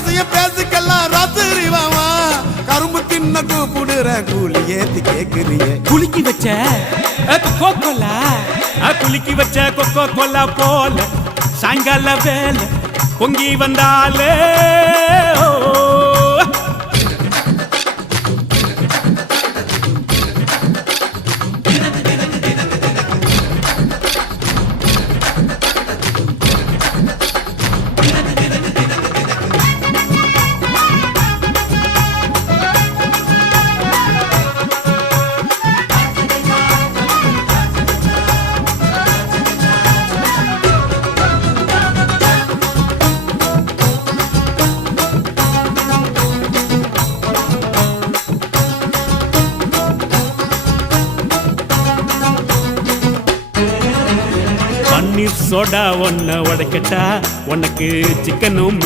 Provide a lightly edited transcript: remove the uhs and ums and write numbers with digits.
ரகசிய பேசுக்கெல்லாம் ராத்திரி வாமா கரும்பு தின்ன கூப்பிடுற கூலி ஏத்தி கேக்குறிய குலுக்கி வச்ச கொக்கோ கோலா குலுக்கி வச்ச கொக்கோ கோலா போல சாயங்கால வேலை பொங்கி வந்தாலே பன்னீர் சோடா ஒன்ன உடைக்கட்டா உனக்கு சிக்கனும்